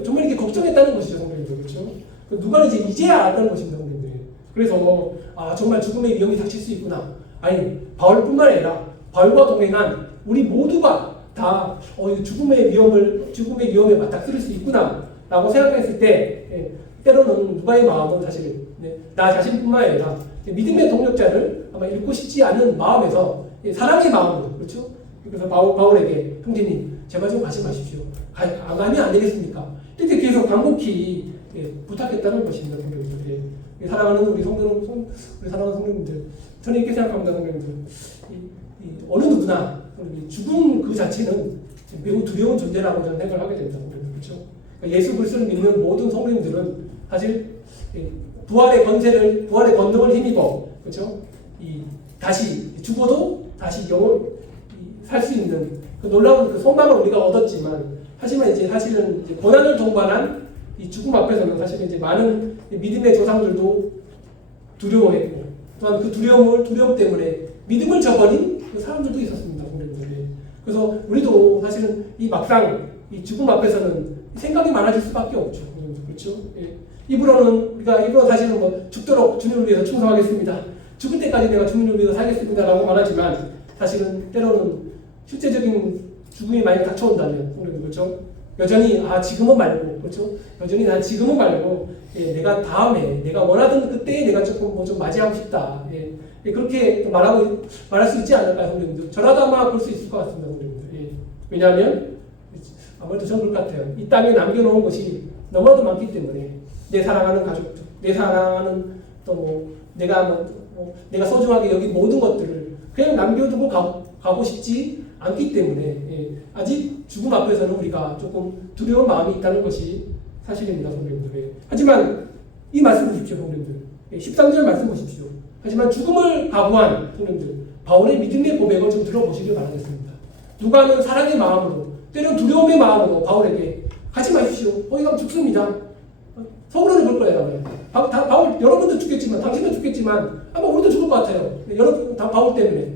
정말 이렇게 걱정했다는 것이죠, 성도님들. 그렇죠? 누가는 이제야 알았다는 것입니다, 성도님들. 그래서 정말 죽음의 위험이 닥칠 수 있구나. 아니, 바울뿐만 아니라 바울과 동행한 우리 모두가 다 죽음의 위험에 맞닥뜨릴 수 있구나라고 생각했을 때, 때로는 누가의 마음은 사실 나 자신뿐만 아니라 믿음의 동력자를 아마 잃고 싶지 않은 마음에서 사랑의 마음으로, 그렇죠? 그래서 바울에게 형제님 제발 좀 가지 마십시오. 안 가면 안 되겠습니까? 이렇게 계속 간곡히 부탁했다는 것입니다, 성도님들. 사랑하는 우리 사랑하는 성도님들, 저는 이렇게 생각합니다, 성도님들. 어느 누구나 죽음 그 자체는 매우 두려운 존재라고 저는 생각을 하게 됩니다, 그렇죠? 그러니까 예수 그리스도를 믿는 모든 성도님들은 사실 부활의 권능을 힘입어, 그렇죠? 다시 죽어도 다시 살 수 있는 그 놀라운 그 소망을 우리가 얻었지만, 하지만 사실은 고난을 동반한 이 죽음 앞에서는 사실은 많은 믿음의 조상들도 두려워했고, 또한 그 두려움 때문에 믿음을 저버린 그 사람들도 있었습니다, 성도님들. 그래서 우리도 사실은 막상 이 죽음 앞에서는 생각이 많아질 수밖에 없죠, 그렇죠? 입으로는 사실은 죽도록 주님을 위해서 충성하겠습니다. 죽을 때까지 내가 주님을 위해서 살겠습니다라고 말하지만, 사실은 때로는 실제적인 죽음이 만약 닥쳐온다면, 그렇죠? 여전히 지금은 말고, 그렇죠? 여전히 난 지금은 말고, 내가 다음에 내가 원하던 그때에 내가 조금 좀 맞이하고 싶다. 그렇게 말할 수 있지 않을까요, 성도님들? 저라도 아마 그럴 수 있을 것 같습니다, 성도님들. 왜냐하면 아무래도 저는 그럴 것 같아요. 이 땅에 남겨놓은 것이 너무나도 많기 때문에, 내 사랑하는 가족들, 내 사랑하는 내가 소중하게 여긴 모든 것들을 그냥 남겨두고 가고 싶지 않기 때문에, 아직 죽음 앞에서는 우리가 조금 두려운 마음이 있다는 것이 사실입니다, 성도님들. 하지만 이 말씀 보십시오, 성도님들. 13절 말씀 보십시오. 하지만 죽음을 각오한 성도님들, 바울의 믿음의 고백을 좀 들어보시길 바라겠습니다. 누가는 사랑의 마음으로, 때론 두려움의 마음으로 바울에게 가지 마십시오. 거기 가면 죽습니다. 서울을 볼 거예요. 바울, 여러분도 죽겠지만, 당신도 죽겠지만, 아마 우리도 죽을 것 같아요. 여러분 다 바울 때문에.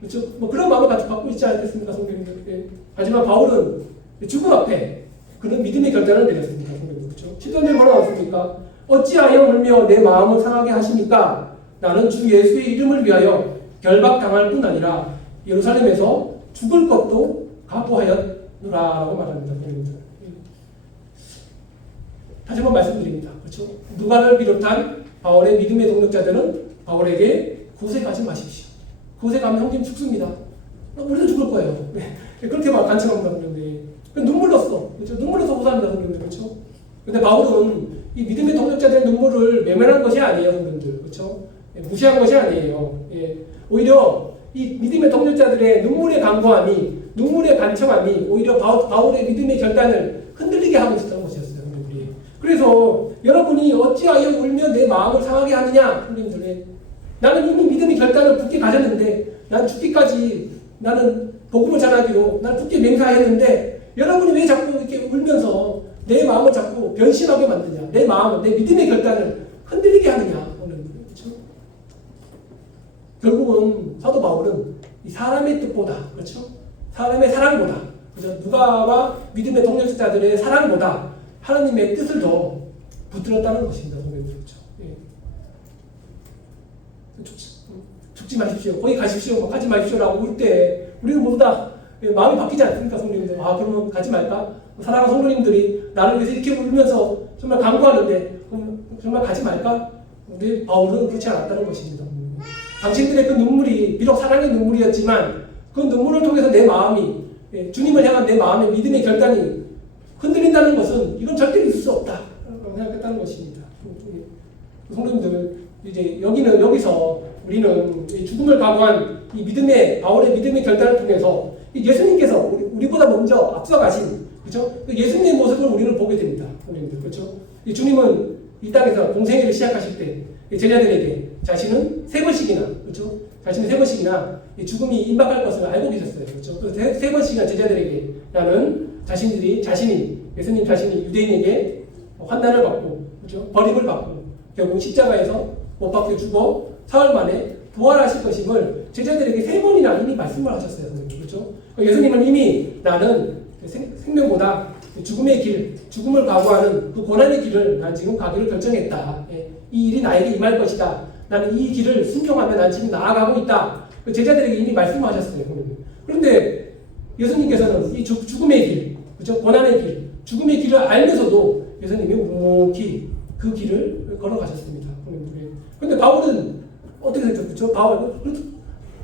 그렇죠? 그런 마음을 갖고 있지 않겠습니까, 성도님들? 하지만 바울은 죽음 앞에 그는 믿음의 결단을 내렸습니다, 성도님들. 그렇죠? 10절에 뭐라고 나왔습니까? 어찌하여 울며 내 마음을 상하게 하십니까? 나는 주 예수의 이름을 위하여 결박당할 뿐 아니라 예루살렘에서 죽을 것도 각오하였노라라고 말합니다, 성도님들. 다시 한번 말씀드립니다. 그렇죠? 누가를 비롯한 바울의 믿음의 동력자들은 바울에게 그곳에 가지 마십시오. 그곳에 가면 형님 죽습니다. 우리도 죽을 거예요. 그렇게 막 간청합니다, 성도님들. 눈물 났어. 그렇죠? 눈물 나서 호소합니다, 성도님들. 그렇죠? 근데 바울은 이 믿음의 동력자들의 눈물을 외면한 것이 아니에요, 성도님들. 그렇죠? 무시한 것이 아니에요. 오히려 이 믿음의 동력자들의 눈물의 간구함이, 눈물의 간청함이 오히려 바울의 믿음의 결단을 흔들리게 하고 있었던 것이었어요, 성도님들이. 그래서 여러분이 어찌하여 울며 내 마음을 상하게 하느냐, 성도님들. 나는 이미 믿음의 결단을 굳게 가졌는데, 난 죽기까지 나는 복음을 전하기로 난 굳게 맹세했는데, 여러분이 왜 자꾸 이렇게 울면서 내 마음을 자꾸 변심하게 만드냐, 내 마음을, 내 믿음의 결단을 흔들리게 하느냐, 그렇죠? 결국은 사도 바울은 이 사람의 뜻보다, 그렇죠? 사람의 사랑보다, 그렇죠? 누가와 믿음의 동력자들의 사랑보다 하나님의 뜻을 더 붙들었다는 것입니다, 그렇죠? 죽지 마십시오. 거기 가십시오. 가지 마십시오라고 울 때 우리는 모두 다 마음이 바뀌지 않습니까, 성도님들? 아, 그러면 가지 말까? 사랑하는 성도님들이 나를 위해서 이렇게 울면서 정말 간구하는데 그럼 정말 가지 말까? 우리 바울은 그렇지 않았다는 것입니다. 당신들의 그 눈물이 비록 사랑의 눈물이었지만 그 눈물을 통해서 내 마음이 주님을 향한 내 마음의 믿음의 결단이 흔들린다는 것은 이건 절대로 있을 수 없다 생각했다는 것입니다. 성도님들 이제 여기서 우리는 죽음을 각오한 이 믿음의 바울의 믿음의 결단을 통해서 예수님께서 우리보다 먼저 앞서가신 그렇죠? 예수님의 모습을 우리는 보게 됩니다. 성도님들 그렇죠? 주님은 이 땅에서 공생애를 시작하실 때 제자들에게 자신은 세 번씩이나 그렇죠? 자신은 세 번씩이나 죽음이 임박할 것을 알고 계셨어요. 그렇죠? 그래서 세 번씩이나 제자들에게 나는 예수님 자신이 유대인에게 환난을 받고 그렇죠? 버림을 받고 결국 십자가에서 못 박혀 죽어 사흘 만에 부활하실 것임을 제자들에게 세 번이나 이미 말씀을 하셨어요. 그렇죠? 예수님은 이미 나는 생명보다 죽음의 길, 죽음을 각오하는 그 고난의 길을 난 지금 가기를 결정했다. 이 일이 나에게 임할 것이다. 나는 이 길을 순종하며 난 지금 나아가고 있다. 제자들에게 이미 말씀하셨어요. 그런데 예수님께서는 이 죽음의 길, 그렇죠? 고난의 길, 죽음의 길을 알면서도 예수님이 묵묵히 그 길을 걸어가셨습니다. 그런데 바울은 어떻게 됐죠? 그렇죠?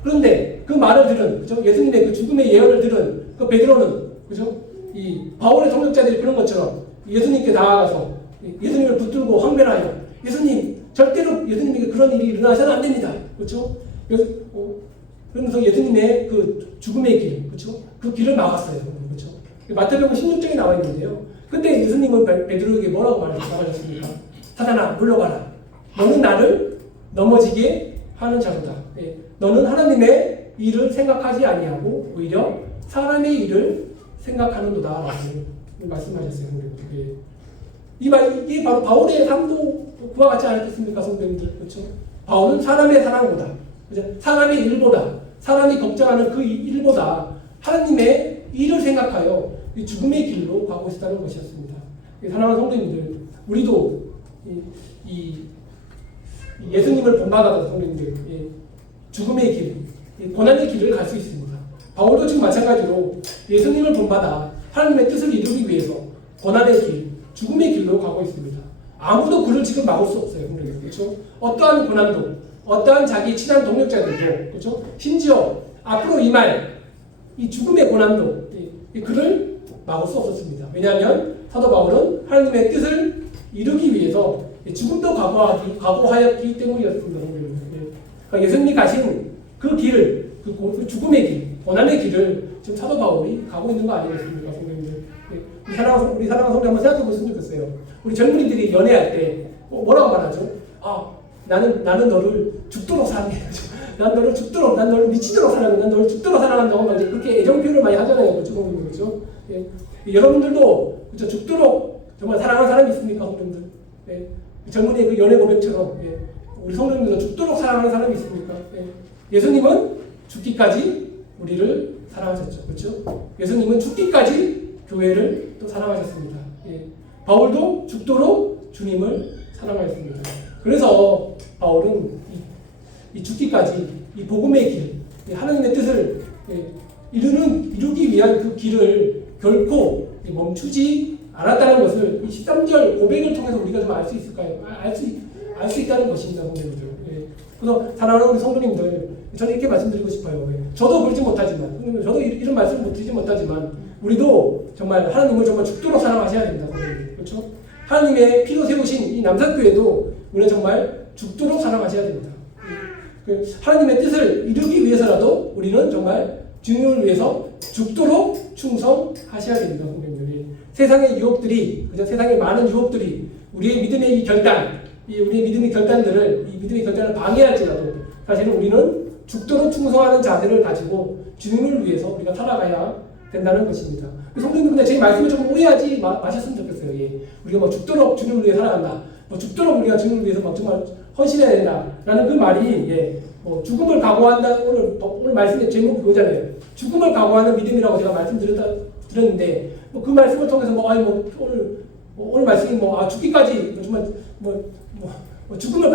그런데 그 말을 들은, 그렇죠? 예수님의 그 죽음의 예언을 들은 그 베드로는, 그렇죠? 이 바울의 동역자들이 그런 것처럼 예수님께 나아가서 예수님을 붙들고 항변하여 예수님 절대로 예수님에게 그런 일이 일어나서는 안 됩니다. 그렇죠? 그러면서 예수님의 그 죽음의 길, 그렇죠? 그 길을 막았어요. 그렇죠? 마태복음 16장에 나와 있는데요. 그때 예수님은 베드로에게 뭐라고 말하셨습니까? 사단아 물러가라. 너는 나를 넘어지게 하는 자로다. 너는 하나님의 일을 생각하지 아니하고 오히려 사람의 일을 생각하는도다. 라고 말씀하셨어요. 이게 바로 바울의 삶도 그와 같지 않았겠습니까, 성도님들? 그렇죠? 바울은 사람의 사랑보다, 그렇죠? 사람의 일보다, 사람이 걱정하는 그 일보다 하나님의 일을 생각하여 이 죽음의 길로 가고 있었다는 것이었습니다. 사랑하는 성도님들, 우리도 예수님을 본받아서 성도님들, 죽음의 길, 고난의 길을 갈 수 있습니다. 바울도 지금 마찬가지로 예수님을 본받아 하나님의 뜻을 이루기 위해서 고난의 길, 죽음의 길로 가고 있습니다. 아무도 그를 지금 막을 수 없어요. 그렇죠? 어떠한 고난도, 어떠한 자기 친한 동역자들도, 그렇죠? 심지어 앞으로 임할 이 죽음의 고난도 그를 막을 수 없었습니다. 왜냐하면 사도 바울은 하나님의 뜻을 이루기 위해서 죽음도 각오하였기 때문이었습니다. 그러니까 예수님이 가신 그 길을, 그 죽음의 길, 고난의 길을 지금 사도 바울이 가고 있는 거 아니겠습니까, 성도님들? 우리 사랑하는 성도 한번 생각해 보시면 좋겠어요. 우리 젊은이들이 연애할 때 뭐라고 말하죠? 나는 너를 죽도록 사랑해. 난 너를 미치도록 사랑해. 난 너를 죽도록 사랑한다고 막 그렇게 애정 표현을 많이 하잖아요, 그렇죠, 성도님, 그렇죠? 여러분들도 그렇죠, 죽도록 정말 사랑하는 사람이 있습니까, 성도님들? 젊은이의 그 연애 고백처럼 우리 성도님들도 죽도록 사랑하는 사람이 있습니까? 예수님은 죽기까지 우리를 사랑하셨죠, 그렇죠? 예수님은 죽기까지 교회를 또 사랑하셨습니다. 바울도 죽도록 주님을 사랑하였습니다. 그래서 바울은 이 죽기까지 이 복음의 길, 하나님의 뜻을 이루기 위한 그 길을 결코 멈추지 않았다는 것을 이 13절 고백을 통해서 우리가 좀 알 수 있을까요? 알 수 있다는 것입니다, 성도님들. 그래서 사랑하는 우리 성도님들, 저는 이렇게 말씀드리고 싶어요. 저도 그러지 못하지만, 저도 이런 말씀을 드리지 못하지만, 우리도 정말 하나님을 정말 죽도록 사랑하셔야 됩니다, 성도님들. 그렇죠? 하나님의 피로 세우신 이 남산교회도 우리는 정말 죽도록 사랑하셔야 됩니다. 하나님의 뜻을 이루기 위해서라도 우리는 정말 주님을 위해서 죽도록 충성하셔야 됩니다, 성도님들이. 세상의 유혹들이, 그죠? 세상의 많은 유혹들이 우리의 믿음의 이 결단, 우리의 믿음의 결단을 방해할지라도 사실은 우리는 죽도록 충성하는 자세를 가지고 주님을 위해서 우리가 살아가야 된다는 것입니다. 성도님들, 근데 제 말씀을 좀 오해하지 마셨으면 좋겠어요. 우리가 죽도록 주님을 위해 살아간다. 죽도록 우리가 주님을 위해서 정말 헌신해야 된다라는 그 말이 죽음을 각오한다. 오늘 말씀의 제목이 그거잖아요. 죽음을 각오하는 믿음이라고 제가 말씀드렸는데 그 말씀을 통해서 오늘 말씀이 죽기까지 정말 죽음을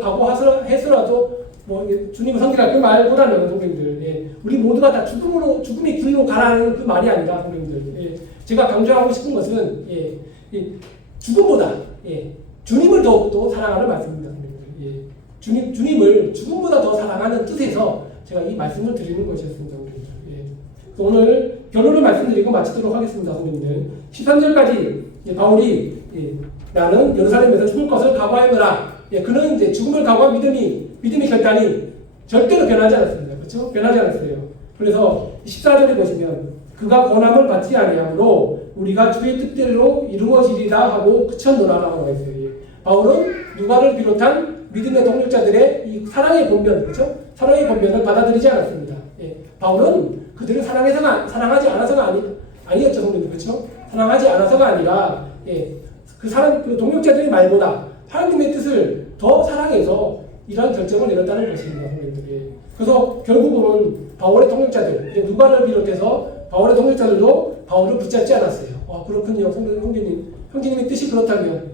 각오해서라도 뭐 주님을 섬기라 그 말보다는 성도님들, 예, 우리 모두가 다 죽음의 길로 가라는 그 말이 아니라 성도님들, 예, 제가 강조하고 싶은 것은 예, 죽음보다 주님을 더욱더 사랑하는 말씀입니다, 성도님들. 예, 주님을 죽음보다 더 사랑하는 뜻에서 제가 이 말씀을 드리는 것이었습니다, 성도님들. 예, 오늘 결론을 말씀드리고 마치도록 하겠습니다, 성도님들. 13절까지 바울이 나는 예루살렘에서 죽을 것을 각오하노라. 그는 이제 죽음을 각오한 믿음의 결단이 절대로 변하지 않았습니다. 그렇죠? 변하지 않았어요. 그래서 14절에 보시면 그가 권함을 받지 아니하므로 우리가 주의 뜻대로 이루어지리라 하고 그쳤노라라고 나와 있어요. 바울은 누가를 비롯한 믿음의 동력자들의 이 사랑의 권면, 그렇죠? 사랑의 권면을 받아들이지 않았습니다. 바울은 그들을 사랑하지 않아서가 아니었죠, 성도님, 그렇죠? 사랑하지 않아서가 아니라 그 동력자들의 말보다 하나님의 뜻을 더 사랑해서 이러한 결정을 내렸다는 것입니다, 성도님들. 그래서 결국은 바울의 동력자들, 누가를 비롯해서 바울의 동력자들도 바울을 붙잡지 않았어요. 그렇군요, 형제님의 뜻이 그렇다면,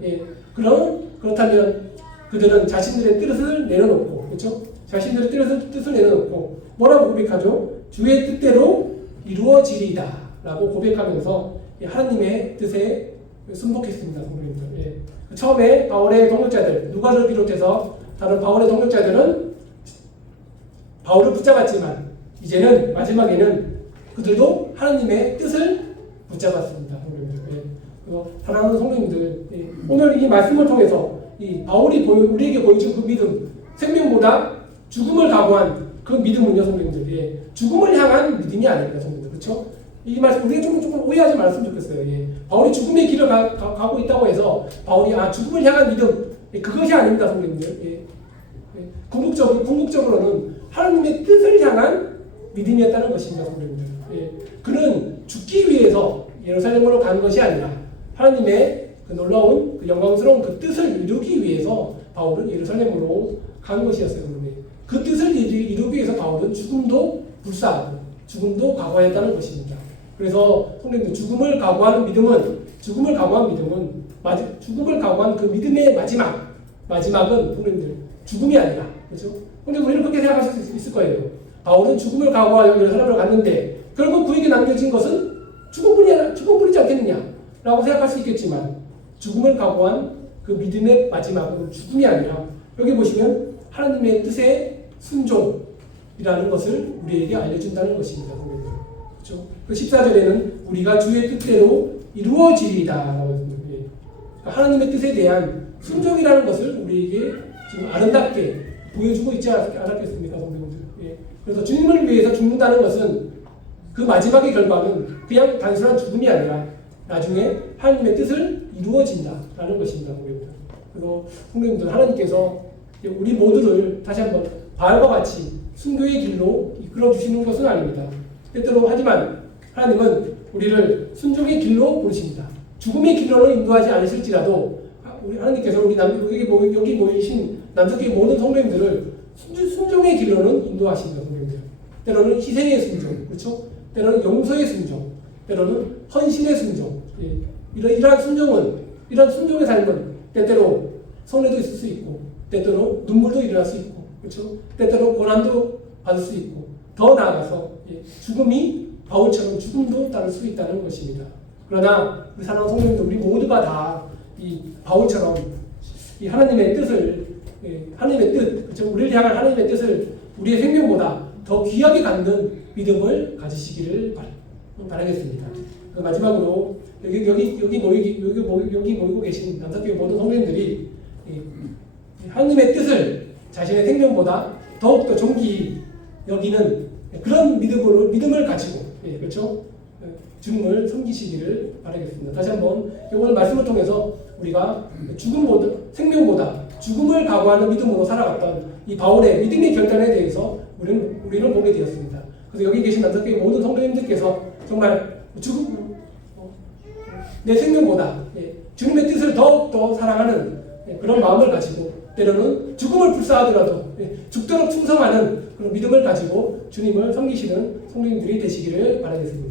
그렇다면 그들은 자신들의 뜻을 내려놓고, 그렇죠? 자신들의 뜻을 내려놓고 뭐라고 고백하죠? 주의 뜻대로 이루어지리다라고 고백하면서 하나님의 뜻에 순복했습니다, 성도님들. 처음에 바울의 동력자들, 누가를 비롯해서 다른 바울의 동력자들은 바울을 붙잡았지만 이제는 마지막에는 그들도 하나님의 뜻을 붙잡았습니다, 성도님들. 사랑하는 성도님들, 오늘 이 말씀을 통해서 이 바울이 우리에게 보여준 그 믿음, 생명보다 죽음을 각오한 그 믿음은요, 성도님들, 죽음을 향한 믿음이 아닙니다, 성도님들. 그렇죠? 이 말씀 우리가 조금 오해하지 말았으면 좋겠어요. 바울이 죽음의 길을 가고 있다고 해서 바울이 죽음을 향한 믿음, 그것이 아닙니다, 성도님들. 궁극적으로는 하나님의 뜻을 향한 믿음이었다는 것입니다, 성도님들. 그는 죽기 위해서 예루살렘으로 간 것이 아니라 하나님의 그 놀라운 그 영광스러운 그 뜻을 이루기 위해서 바울은 예루살렘으로 간 것이었어요. 그 뜻을 이루기 위해서 바울은 죽음도 불사하고 죽음도 각오했다는 것입니다. 그래서 성도님들, 죽음을 각오한 믿음은 죽음을 각오한 그 믿음의 마지막은 성도님들 뿐이 아니라, 그렇죠? 근데 우리는 그렇게 생각할 수 있을 거예요. 바울은 죽음을 각오하여 예루살렘으로 갔는데 결국 그에게 남겨진 것은 죽음뿐이지 않겠느냐라고 생각할 수 있겠지만, 죽음을 각오한 그 믿음의 마지막은 죽음이 아니라 여기 보시면 하나님의 뜻에 순종이라는 것을 우리에게 알려준다는 것입니다. 그렇죠? 그 14절에는 우리가 주의 뜻대로 이루어지리다라고 했습니다. 하나님의 뜻에 대한 순종이라는 것을 우리에게 지금 아름답게 보여주고 있지 않았겠습니까, 성도님들? 그래서 주님을 위해서 죽는다는 것은 그 마지막의 결과는 그냥 단순한 죽음이 아니라 나중에 하나님의 뜻을 이루어진다라는 것입니다, 성도님들. 그래서 성도님들, 하나님께서 우리 모두를 다시 한번 바울과 같이 순교의 길로 이끌어 주시는 것은 아닙니다. 때때로 하지만 하나님은 우리를 순종의 길로 부르십니다. 죽음의 길로는 인도하지 않으실지라도 우리 하나님께서 여기 모이신 남석교회 모든 성도님들을 순종의 길로는 인도하십니다, 성도님들. 때로는 희생의 순종, 그렇죠? 때로는 용서의 순종, 때로는 헌신의 순종. 이러한 순종의 삶은 때때로 손해도 있을 수 있고, 때때로 눈물도 일어날 수 있고, 그렇죠? 때때로 고난도 받을 수 있고, 더 나아가서 바울처럼 죽음도 따를 수 있다는 것입니다. 그러나 우리 사랑하는 성도님들, 우리 모두가 다 이 바울처럼 이 하나님의 뜻을, 그렇죠? 우리를 향한 하나님의 뜻을 우리의 생명보다 더 귀하게 갖는 믿음을 가지시기를 바라겠습니다. 마지막으로 여기 모이고 계신 남석교회 모든 성도님들이 하나님의 뜻을 자신의 생명보다 더욱더 존귀히 여기는 그런 믿음을 가지고, 그렇죠? 주님을 섬기시기를 바라겠습니다. 다시 한번 오늘 말씀을 통해서 우리가 생명보다 죽음을 각오하는 믿음으로 살아갔던 이 바울의 믿음의 결단에 대해서 우리는 보게 되었습니다. 그래서 여기 계신 남석교회 모든 성도님들께서 정말 내 생명보다 주님의 뜻을 더욱더 사랑하는 그런 마음을 가지고, 때로는 죽음을 불사하더라도 죽도록 충성하는 그런 믿음을 가지고 주님을 섬기시는 성도님들이 되시기를 바라겠습니다.